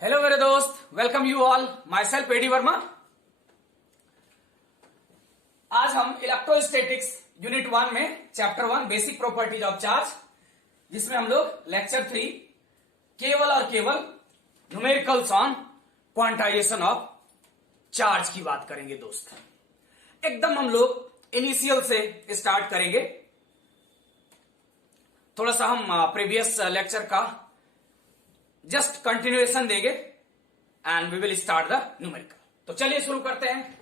Hello मेरे दोस्त, welcome you all. Myself A D Verma. आज हम इलेक्ट्रोस्टैटिक्स यूनिट 1 में chapter 1 basic properties of charge, जिसमें हम लोग लेक्चर 3 केवल और केवल numericals on quantization of charge की बात करेंगे दोस्त। एकदम हम लोग इनिशियल से स्टार्ट करेंगे। थोड़ा सा हम प्रीवियस लेक्चर का जस्ट कंटिन्यूएशन देंगे and we will start the numerical. तो चलिए शुरू करते हैं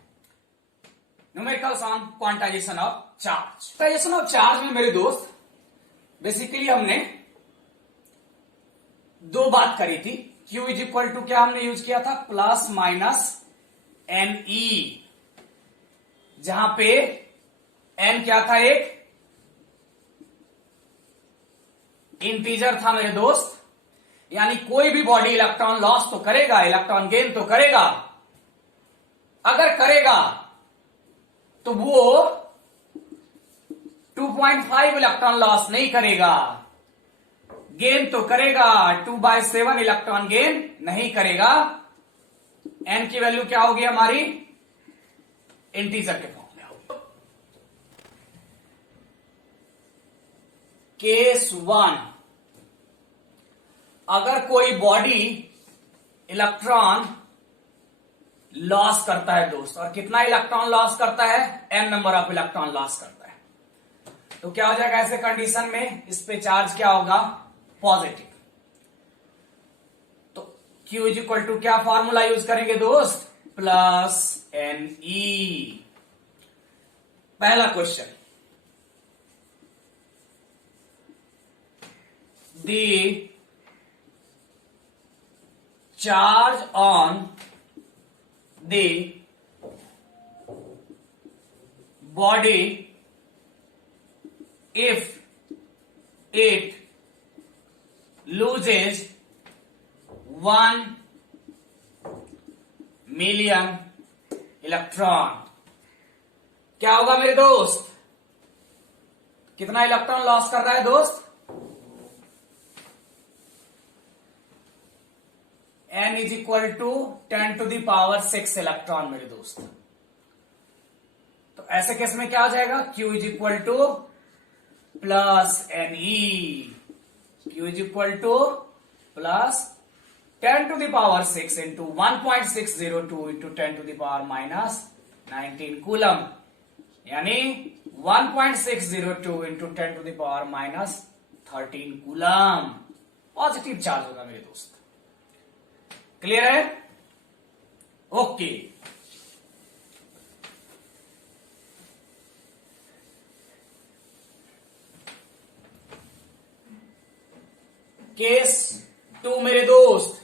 numericals on quantization of charge. Quantization of charge में मेरे दोस्त बेसिकली हमने दो बात करी थी। Q इज इक्वल टू क्या हमने यूज किया था, प्लस माइनस एन ई, जहां पे एन क्या था, एक इंटीजर था मेरे दोस्त। यानी कोई भी बॉडी इलेक्ट्रॉन लॉस तो करेगा, इलेक्ट्रॉन गेन तो करेगा। अगर करेगा तो वो 2.5 इलेक्ट्रॉन लॉस नहीं करेगा, गेन तो करेगा 2/7 इलेक्ट्रॉन गेन नहीं करेगा। एन की वैल्यू क्या होगी हमारी, इंटीजर के फॉर्म में होगी। केस 1, अगर कोई बॉडी इलेक्ट्रॉन लॉस करता है दोस्त, और कितना इलेक्ट्रॉन लॉस करता है, n number of electron loss करता है, तो क्या हो जाएगा ऐसे कंडीशन में, इस पे चार्ज क्या होगा, पॉजिटिव। तो Q इज इक्वल टू क्या फॉर्मूला यूज करेंगे दोस्त, प्लस एन ई। पहला question, the charge on the body if it loses 1 million electron, क्या होगा मेरे दोस्त, कितना इलेक्ट्रॉन लॉस कर रहा है दोस्त, n is equal to 10⁶ electron मेरे दोस्त। तो ऐसे केस में क्या हो जाएगा, Q is equal to plus N E, Q is equal to plus 10⁶ into 1.602 into 10⁻⁻19 coulomb, यानी 1.602 इंटू 10⁻⁻13 कूलम पॉजिटिव चार्ज होगा मेरे दोस्त। क्लियर है, ओके। केस 2 मेरे दोस्त,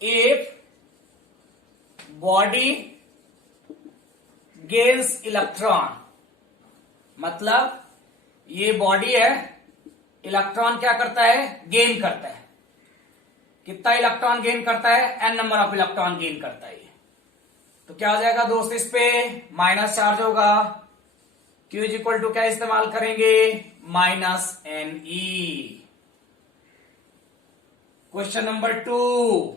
इफ बॉडी गेन्स इलेक्ट्रॉन, मतलब ये बॉडी है, इलेक्ट्रॉन क्या करता है, गेन करता है। कितना इलेक्ट्रॉन गेन करता है, n number of electron gain करता है। तो क्या हो जाएगा दोस्त, इस पे माइनस चार्ज होगा। Q इज इक्वल टू क्या इस्तेमाल करेंगे, minus N E. Question number 2,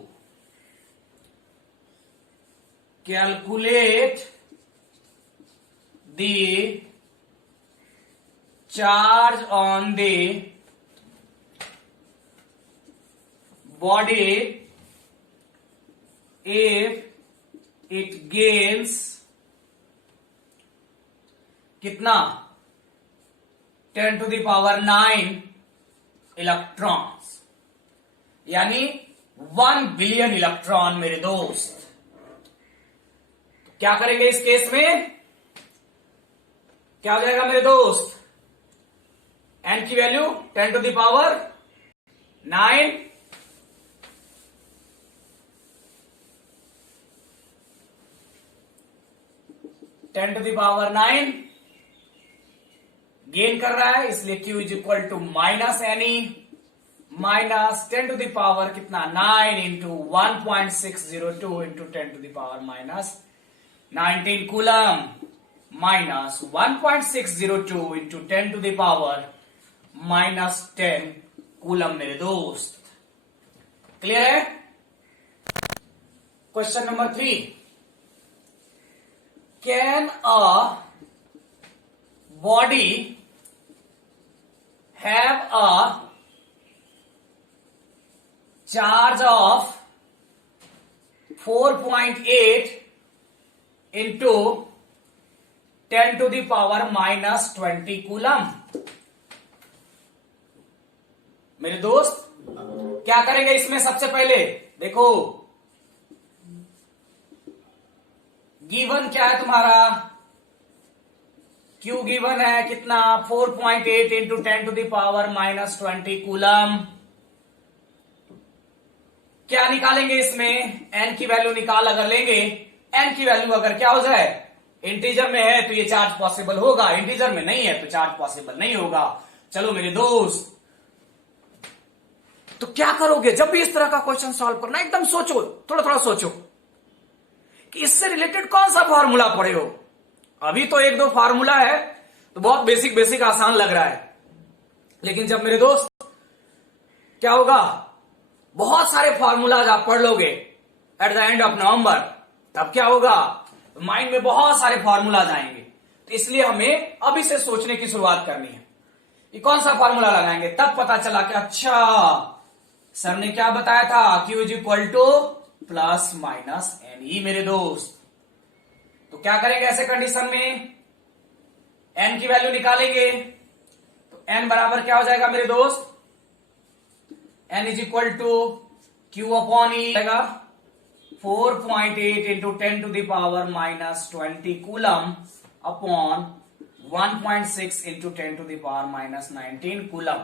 calculate the charge on the body if it gains कितना, 10⁹ इलेक्ट्रॉन्स, यानी 1 बिलियन इलेक्ट्रॉन मेरे दोस्त। तो क्या करेंगे इस केस में, क्या हो जाएगा मेरे दोस्त, n की वैल्यू 10⁹ 9 10⁹ 9 गेन कर रहा है, इसलिए Q is equal to minus N E, minus 10⁻, कितना 9 into 1.602 into 10⁻⁻19 coulomb, minus 1.602 into 10⁻⁻10 coulomb मेरे दोस्त। क्लियर है, question number 3, can a body have a charge of 4.8 into 10 to the power -20 coulomb. मेरे दोस्त क्या करेंगे इसमें? सबसे पहले देखो, गिवन क्या है तुम्हारा? क्यू गिवन है कितना? 4.8 into 10 to the power -20 coulomb. क्या निकालेंगे इसमें? एन की वैल्यू निकाल अगर लेंगे, एन की वैल्यू अगर क्या हो जाए, इंटीजर में है तो ये चार्ज पॉसिबल होगा, इंटीजर में नहीं है तो चार्ज पॉसिबल नहीं होगा। चलो मेरे दोस्त, तो क्या करोगे जब भी इस तरह का क्वेश्चन सॉल्व करना? एकदम सोचो, थोड़ा थोड़ा सोचो कि इससे रिलेटेड कौन सा फॉर्मूला पढ़े हो। अभी तो एक दो फॉर्मूला है तो बहुत बेसिक बेसिक आसान लग रहा है, लेकिन जब मेरे दोस्त क्या होगा, बहुत सारे फॉर्मूलाज आप पढ़ लोगे at the end of November, तब क्या होगा, माइंड में बहुत सारे फॉर्मूलाज आएंगे। तो इसलिए हमें अभी से सोचने की शुरुआत करनी है कि कौन सा फॉर्मूला लगाएंगे। तब पता चला कि अच्छा, सर ने क्या बताया था, Q is equal to plus minus N E. मेरे दोस्त, तो क्या करेंगे ऐसे कंडीशन में? एन की वैल्यू निकालेंगे, तो एन बराबर क्या हो जाएगा मेरे दोस्त? N is equal to Q upon E जाएगा 4.8 into 10 to the power -20 coulomb upon 1.6 into 10 to the power -19 coulomb.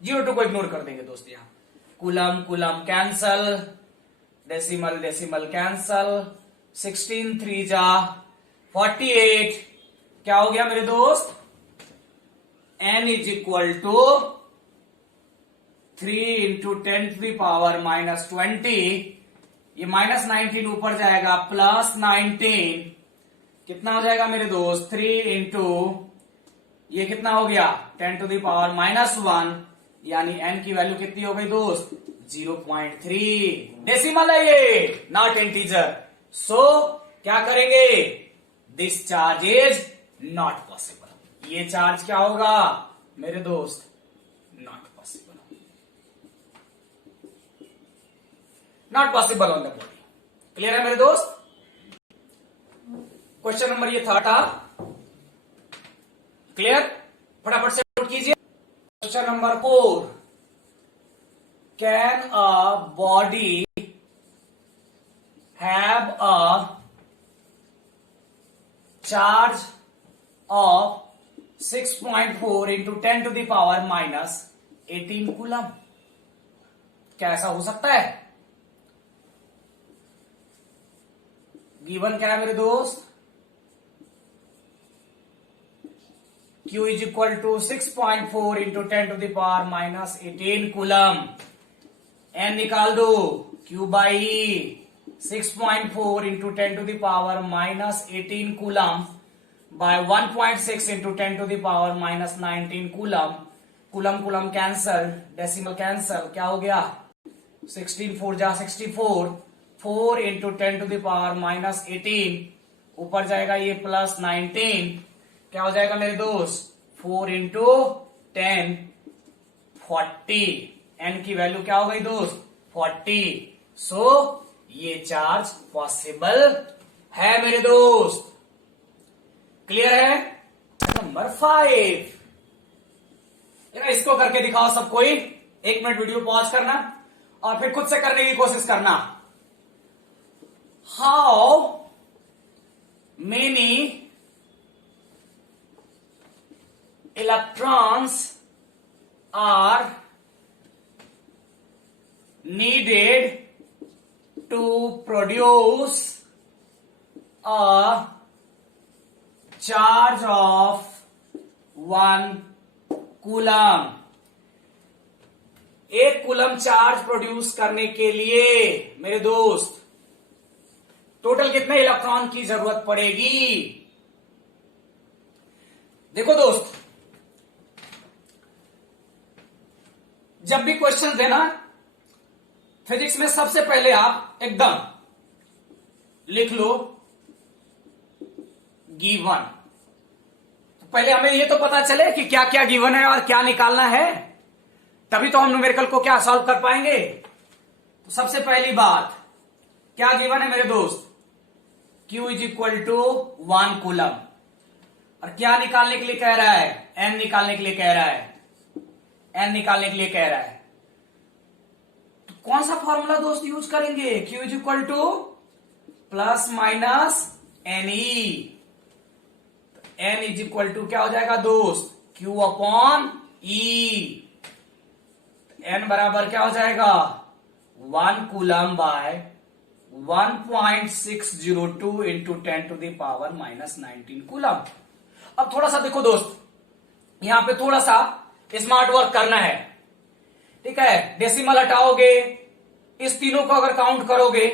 0 को इग्नोर कर देंगे दोस्त, यहां coulomb coulomb cancel, decimal decimal cancel, 16 3 जा 48। क्या हो गया मेरे दोस्त? n is equal to 3 into 10 to the power -20, ये -19 ऊपर जाएगा प्लस 19, कितना हो जाएगा मेरे दोस्त? 3 इंटू ये कितना हो गया 10 टू द पावर -1, यानी n की वैल्यू कितनी हो गई दोस्त? 0.3। डेसिमल है ये, नॉट इंटीजर। सो क्या करेंगे? This charge is not possible. ये चार्ज क्या होगा मेरे दोस्त? Not possible, not possible on the body. Clear है मेरे दोस्त? क्वेश्चन नंबर ये था क्लियर? फटाफट से नोट कीजिए। Question number 4, can a body have a charge of 6.4 into 10 to the power -18 coulomb? क्या ऐसा हो सकता है? गिवन क्या है मेरे दोस्त? Q is equal to 6.4 into 10 to the power -18 coulomb. n निकाल दो, Q by 6.4 into 10 to the power -18 coulomb by 1.6 into 10 to the power -19 coulomb. Coulomb coulomb cancel, decimal cancel, क्या हो गया? 16 4 जा 64, 4 इंटू 10 टू द पावर -18, ऊपर जाएगा ये plus 19, क्या हो जाएगा मेरे दोस्त? 4 इंटू 10 40, n की वैल्यू क्या हो गई दोस्त? 40। सो ये चार्ज पॉसिबल है मेरे दोस्त। क्लियर है? नंबर 5, इसको करके दिखाओ सब कोई। 1 मिनट वीडियो पॉज करना और फिर खुद से करने की कोशिश करना। How many electrons are needed to produce a charge of 1 coulomb? 1 coulomb charge produce करने के लिए मेरे दोस्त टोटल कितने इलेक्ट्रॉन की जरूरत पड़ेगी? देखो दोस्त, जब भी क्वेश्चन देना फिजिक्स में, सबसे पहले आप एकदम लिख लो गिवन। तो पहले हमें ये तो पता चले कि क्या क्या गिवन है और क्या निकालना है, तभी तो हम न्यूमेरिकल को क्या सॉल्व कर पाएंगे। तो सबसे पहली बात क्या गिवन है मेरे दोस्त, Q is equal to 1 coulomb. और क्या निकालने के लिए कह रहा है, N निकालने के लिए कह रहा है, N निकालने के लिए कह रहा है। तो कौन सा फॉर्मूला दोस्त यूज करेंगे, Q is equal to plus minus NE। N is equal to क्या हो जाएगा दोस्त, Q अपॉन E। N बराबर क्या हो जाएगा 1 coulomb by 1.602 into 10 to the power minus 19 coulomb. अब थोड़ा सा देखो दोस्त, यहां पे थोड़ा सा स्मार्ट वर्क करना है, ठीक है। डेसिमल हटाओगे, इस तीनों को अगर काउंट करोगे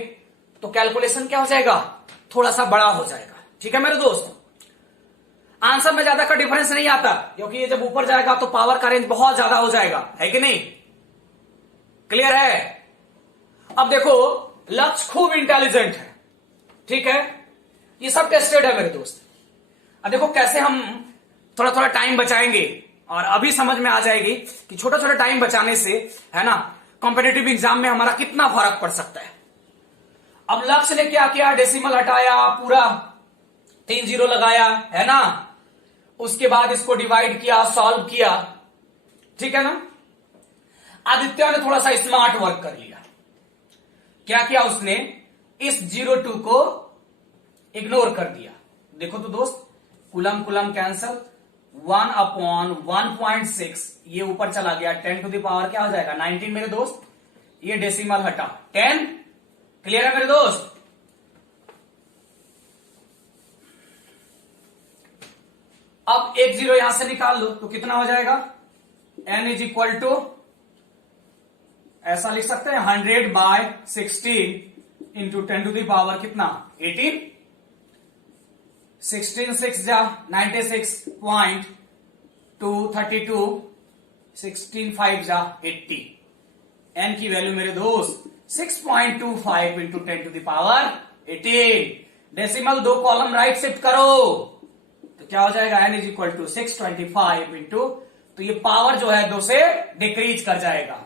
तो कैलकुलेशन क्या हो जाएगा, थोड़ा सा बड़ा हो जाएगा, ठीक है मेरे दोस्त। आंसर में ज्यादा का डिफरेंस नहीं आता, क्योंकि ये जब ऊपर जाएगा तो पावर का रेंज बहुत ज्यादा हो जाएगा, है कि नहीं, क्लियर है। अब देखो लक्ष्य खूब इंटेलिजेंट है, ठीक है, ये सब टेस्टेड है मेरे दोस्त। अब देखो कैसे हम थोड़ा थोड़ा टाइम बचाएंगे, और अभी समझ में आ जाएगी कि छोटा छोटा टाइम बचाने से, है ना, कॉम्पिटिटिव एग्जाम में हमारा कितना फर्क पड़ सकता है। अब लक्ष्य ने क्या किया, डेसिमल हटाया, पूरा 3 जीरो लगाया, है ना, उसके बाद इसको डिवाइड किया, सॉल्व किया, ठीक है ना। आदित्य ने थोड़ा सा स्मार्ट वर्क कर लिया, क्या किया उसने, इस 02 को इग्नोर कर दिया। देखो तो दोस्त, कुलम कुलम कैंसल, 1 अपॉन 1.6 ये ऊपर चला गया, 10 टू द पावर क्या हो जाएगा 19 मेरे दोस्त, ये डेसिमल हटा 10, क्लियर है मेरे दोस्त। अब एक जीरो यहां से निकाल लो तो कितना हो जाएगा, n इज इक्वल टू ऐसा लिख सकते हैं 100 by 16 into 10 to the power कितना 18, 16 6 जा 96.232, 16 5 जा 80, n की वैल्यू मेरे दोस्त 6.25 into 10 to the power 18। Decimal 2 column right shift करो तो क्या हो जाएगा, n is equal to 625 into, तो ये पावर जो है 2 से डिक्रीज कर जाएगा,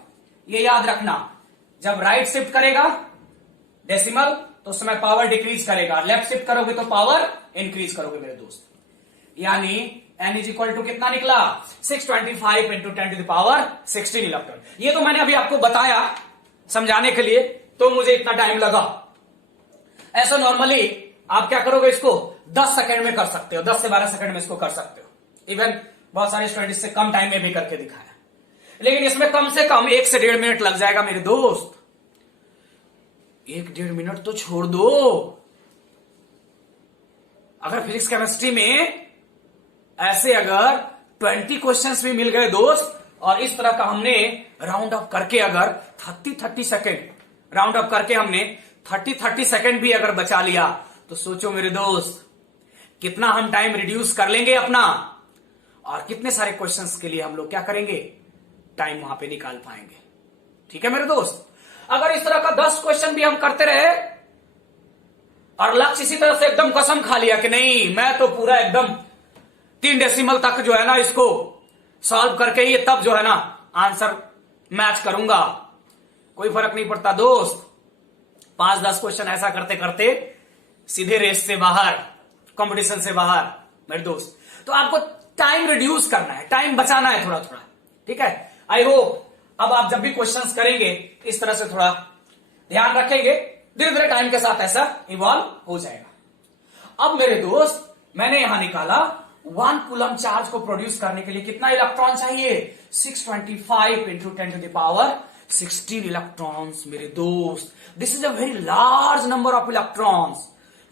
ये याद रखना। जब राइट शिफ्ट करेगा डेसिमल तो उस समय पावर डिक्रीज करेगा, लेफ्ट शिफ्ट करोगे तो पावर इंक्रीज करोगे मेरे दोस्त। यानी n इज इक्वल टू कितना निकला 625 into 10 to the power 16 electron. ये तो मैंने अभी आपको बताया समझाने के लिए, तो मुझे इतना टाइम लगा। ऐसा नॉर्मली आप क्या करोगे, इसको 10 सेकंड में कर सकते हो, 10 से 12 सेकंड में इसको कर सकते हो। इवन बहुत सारे स्टूडेंट इससे कम टाइम में भी करके दिखाया, लेकिन इसमें कम से कम 1 से 1.5 मिनट लग जाएगा मेरे दोस्त। 1-1.5 मिनट तो छोड़ दो, अगर फिजिक्स केमिस्ट्री में ऐसे अगर 20 क्वेश्चंस भी मिल गए दोस्त, और इस तरह का हमने राउंड अप करके अगर 30 सेकंड राउंड अप करके हमने 30 सेकंड भी अगर बचा लिया, तो सोचो मेरे दोस्त कितना हम टाइम रिड्यूस कर लेंगे अपना, और कितने सारे क्वेश्चंस के लिए हम लोग क्या करेंगे, टाइम वहां पे निकाल पाएंगे, ठीक है मेरे दोस्त। अगर इस तरह का 10 क्वेश्चन भी हम करते रहे, और लक्ष्य इसी तरह से एकदम कसम खा लिया कि नहीं मैं तो पूरा एकदम 3 डेसिमल तक जो है ना इसको सॉल्व करके ही तब जो है ना आंसर मैच करूंगा, कोई फर्क नहीं पड़ता दोस्त। 5-10 क्वेश्चन ऐसा करते करते सीधे रेस से बाहर, कंपटीशन से बाहर मेरे दोस्त। तो आपको टाइम रिड्यूस करना है, टाइम बचाना है थोड़ा थोड़ा, ठीक है। आई होप अब आप जब भी क्वेश्चंस करेंगे इस तरह से थोड़ा ध्यान रखेंगे, धीरे धीरे टाइम के साथ ऐसा इवॉल्व हो जाएगा। अब मेरे दोस्त मैंने यहां निकाला 1 कूलम चार्ज को प्रोड्यूस करने के लिए कितना इलेक्ट्रॉन चाहिए, 625 into 10 to the power 16 electrons मेरे दोस्त। This is a very large number of electrons,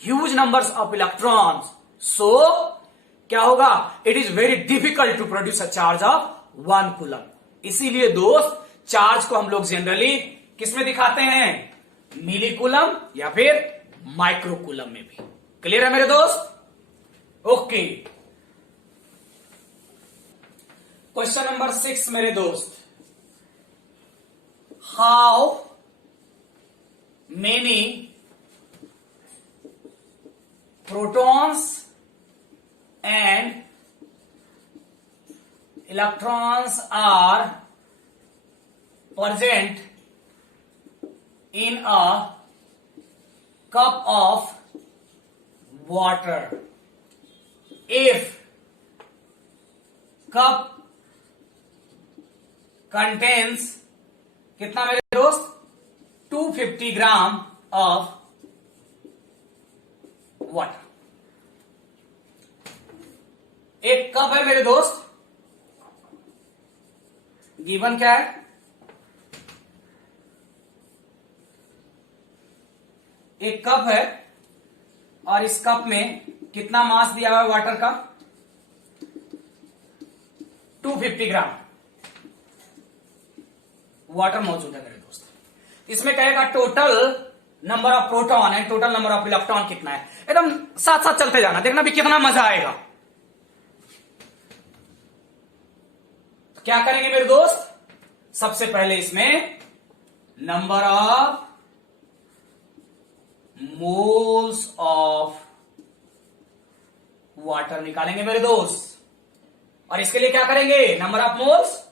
huge numbers of electrons. So क्या होगा, it is very difficult to produce a charge of 1 coulomb. इसीलिए दोस्त चार्ज को हम लोग जनरली किस में दिखाते हैं, मिली कूलम या फिर माइक्रो कूलम में भी। क्लियर है मेरे दोस्त, ओके। क्वेश्चन नंबर 6 मेरे दोस्त, how many protons and electrons are present in a cup of water. If cup contains कितना मेरे दोस्त 250 ग्राम ऑफ वाटर. एक कप है मेरे दोस्त, गिवन क्या है, एक कप है और इस कप में कितना मास दिया हुआ है वाटर का 250 ग्राम वाटर मौजूद है मेरे दोस्त. इसमें कहेगा total number of proton and total number of electron कितना है. एकदम साथ साथ चलते जाना, देखना भी कितना मजा आएगा. तो क्या करेंगे मेरे दोस्त, सबसे पहले इसमें number of moles of water निकालेंगे मेरे दोस्त. और इसके लिए क्या करेंगे, number of moles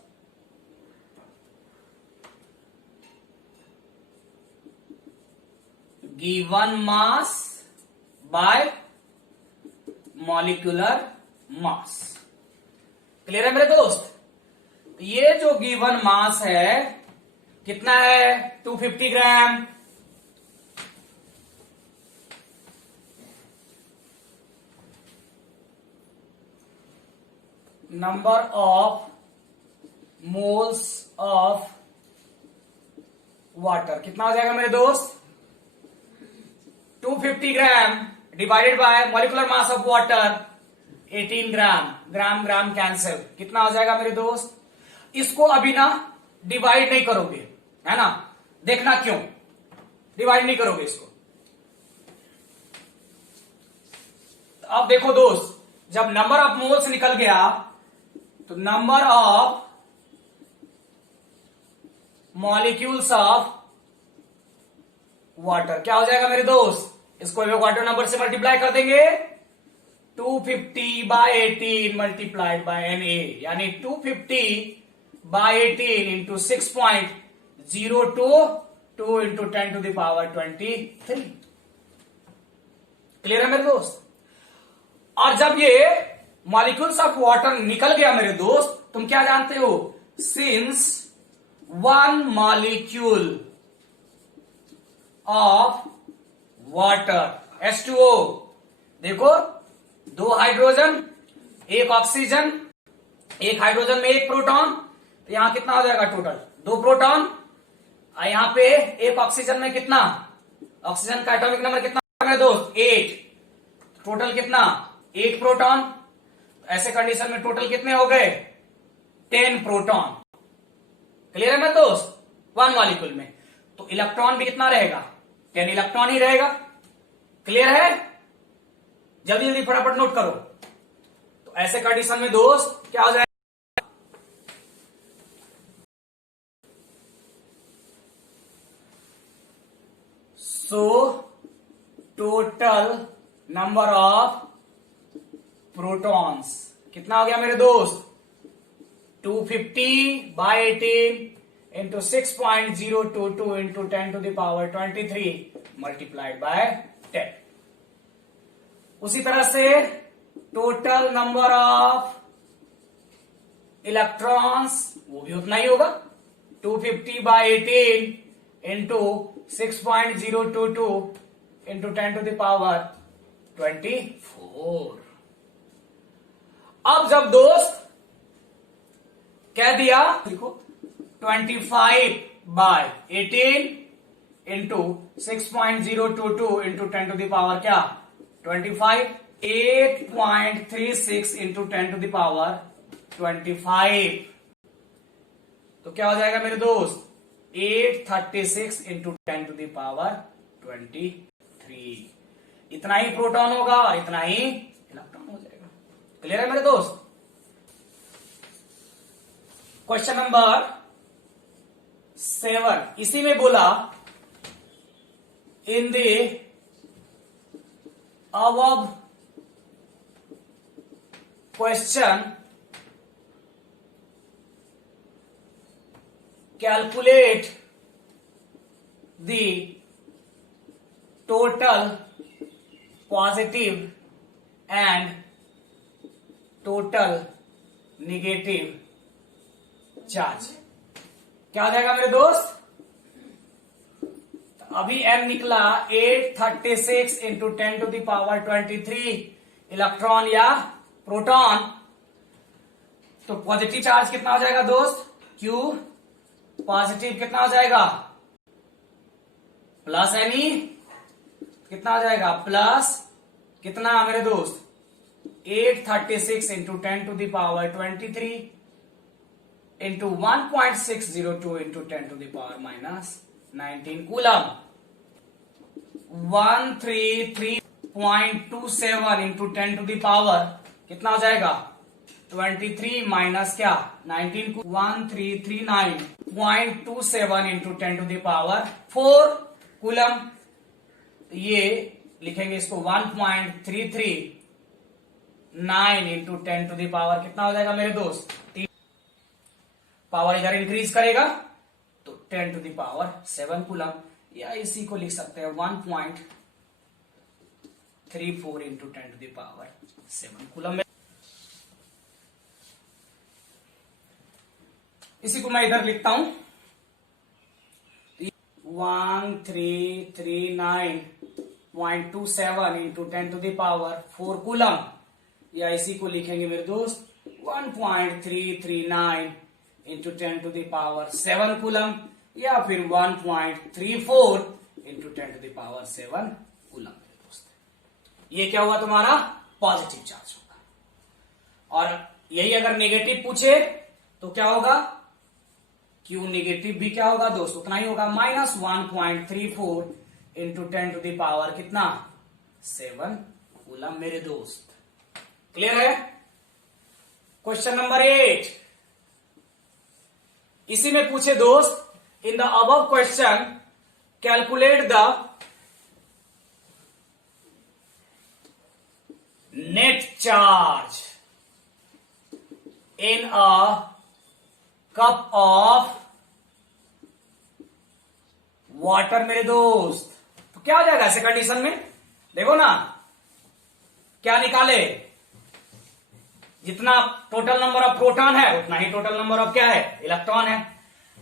given mass by molecular mass. Clear है मेरे दोस्त. ये जो गिवन मास है कितना है 250 gram. Number of moles of water कितना हो जाएगा मेरे दोस्त 250 gram divided by molecular mass of water 18 gram. Gram gram cancel, कितना हो जाएगा मेरे दोस्त. इसको अभी ना डिवाइड नहीं करोगे, है ना, देखना क्यों डिवाइड नहीं करोगे इसको. तो अब देखो दोस्त, जब नंबर ऑफ मोल्स निकल गया तो number of molecules of water क्या हो जाएगा मेरे दोस्त. इसको वाटर नंबर से मल्टीप्लाई कर देंगे 250 बाय 18 मल्टीप्लाइड बाय Na, यानी 250 by 18 into 6.022 into 10 to the power 23. Clear है मेरे दोस्त. और जब ये मॉलिक्यूल्स ऑफ वाटर निकल गया मेरे दोस्त, तुम क्या जानते हो, since one molecule of water H2O, देखो दो हाइड्रोजन एक ऑक्सीजन, एक हाइड्रोजन में एक प्रोटॉन, तो यहां कितना हो जाएगा टोटल 2 प्रोटॉन. और यहां पे एक ऑक्सीजन में कितना, ऑक्सीजन का एटॉमिक नंबर कितना है दोस्त 8, टोटल कितना 8 प्रोटॉन. ऐसे कंडीशन में टोटल कितने हो गए 10 प्रोटॉन. क्लियर है मेरे दोस्त. वन मॉलिक्यूल में तो इलेक्ट्रॉन भी कितना रहेगा 10 इलेक्ट्रॉन ही रहेगा. क्लियर है, जल्दी जल्दी फटाफट नोट करो. तो ऐसे कंडीशन में दोस्त क्या हो जाएगा, so total number of protons कितना हो गया मेरे दोस्त 250 by 18 into 6.022 into 10 to the power 23 multiplied by 10. उसी तरह से टोटल नंबर ऑफ इलेक्ट्रॉन्स वो भी उतना ही होगा 250 by 18 into 6.022 into 10 to the power 24. अब जब दोस्त कह दिया देखो 25 by 18 into 6.022 into 10 to the power क्या 25, 8.36 इंटू 10 टू द पावर 25. तो क्या हो जाएगा मेरे दोस्त 836 इंटू 10 टू द पावर 23. इतना ही प्रोटॉन होगा, इतना ही इलेक्ट्रॉन हो जाएगा. क्लियर है मेरे दोस्त. क्वेश्चन नंबर 7 इसी में बोला in the above question calculate the total positive and total negative charge. क्या हो जाएगा मेरे दोस्त? तो अभी m निकला 836 into 10 to the power 23 electron या प्रोटॉन। तो पॉजिटिव चार्ज कितना हो जाएगा दोस्त? Q पॉजिटिव कितना हो जाएगा? प्लस एनी कितना हो जाएगा? प्लस कितना मेरे दोस्त? 836 into 10 to the power 23 into 1.602 into 10 to the power minus 19 coulomb. 133.27 into 10 to the power कितना हो जाएगा? 23 माइनस क्या? 19 1339.27 into 10 to the power 4 coulomb. ये लिखेंगे इसको 1.339 इंटू 10 टू द पावर कितना हो जाएगा मेरे दोस्त? पावर इधर इंक्रीज करेगा तो 10 टू द पावर 7 कूलम, या इसी को लिख सकते हैं 1.34 into 10 to the power 7 coulomb. इसी को मैं इधर लिखता हूं 1339.27 into 10 to the power 4 coulomb, या इसी को लिखेंगे मेरे दोस्त 1.339 into 10 to the power 7 coulomb, या फिर 1.34 into 10 to the power 7 coulomb मेरे दोस्त। ये क्या हुआ तुम्हारा? पॉजिटिव चार्ज होगा। और यही अगर नेगेटिव पूछे तो क्या होगा? Q नेगेटिव भी क्या होगा दोस्त? उतना ही होगा, minus 1.34 into 10 to the power कितना? 7 कूलम मेरे दोस्त। क्लियर है? क्वेश्चन नंबर 8 इसी में पूछे दोस्त, in the above question calculate the net charge in a cup of water मेरे दोस्त। तो क्या हो जाएगा ऐसे कंडीशन में? देखो ना, क्या निकाले? जितना टोटल नंबर ऑफ प्रोटॉन है उतना ही टोटल नंबर ऑफ क्या है? इलेक्ट्रॉन है।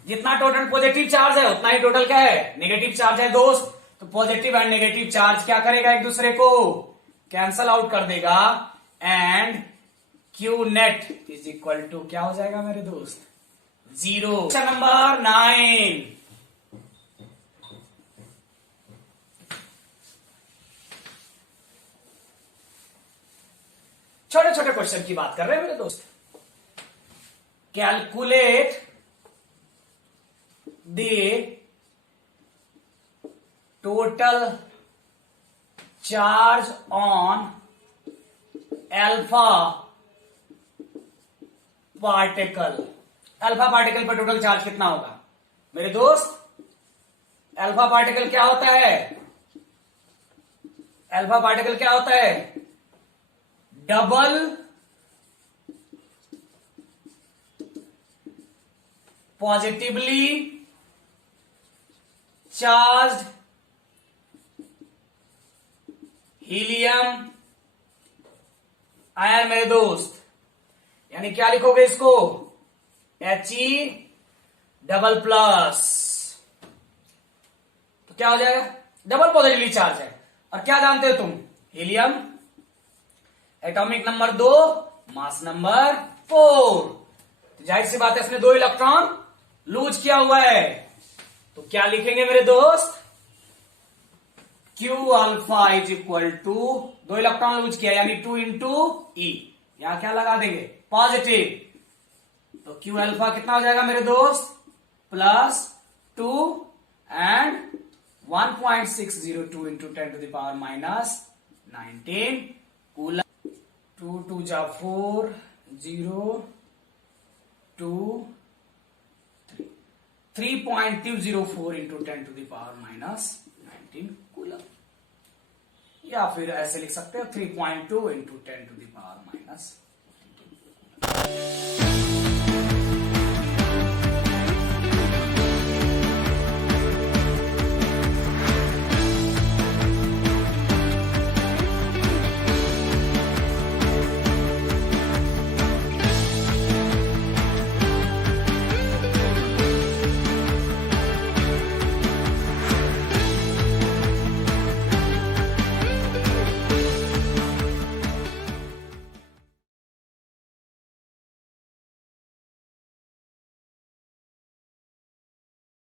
जितना टोटल पॉजिटिव चार्ज है उतना ही टोटल क्या है? नेगेटिव चार्ज है दोस्त। तो पॉजिटिव एंड नेगेटिव चार्ज क्या करेगा? एक दूसरे को कैंसल आउट कर देगा, and Q net is equal to क्या हो जाएगा मेरे दोस्त? 0। क्वेश्चन नंबर 9 छोटे छोटे क्वेश्चन की बात कर रहे हैं मेरे दोस्त। Calculate the total charge on alpha particle. Alpha particle पर टोटल चार्ज कितना होगा मेरे दोस्त? अल्फा पार्टिकल क्या होता है? अल्फा पार्टिकल क्या होता है? Double positively charge helium ion मेरे दोस्त। यानी क्या लिखोगे इसको? He double plus. तो क्या हो जाएगा? डबल पॉजिटिवली चार्ज है। और क्या जानते हो तुम? Helium atomic number 2, mass number 4। तो जाहिर सी बात है इसमें 2 इलेक्ट्रॉन लूज किया हुआ है। तो क्या लिखेंगे मेरे दोस्त? Q alpha is equal to 2 electron lose किया यानी 2 इंटू ई। यहां क्या लगा देंगे? पॉजिटिव। तो Q अल्फा कितना हो जाएगा मेरे दोस्त? Plus 2 and 1.602 into 10 to the power minus 19 coulomb. 2 2 जा 4 0 2 3 3.204 into 10 to the power minus 19 coulomb. या फिर ऐसे लिख सकते हो 3.2 इंटू 10⁻⁻⁻।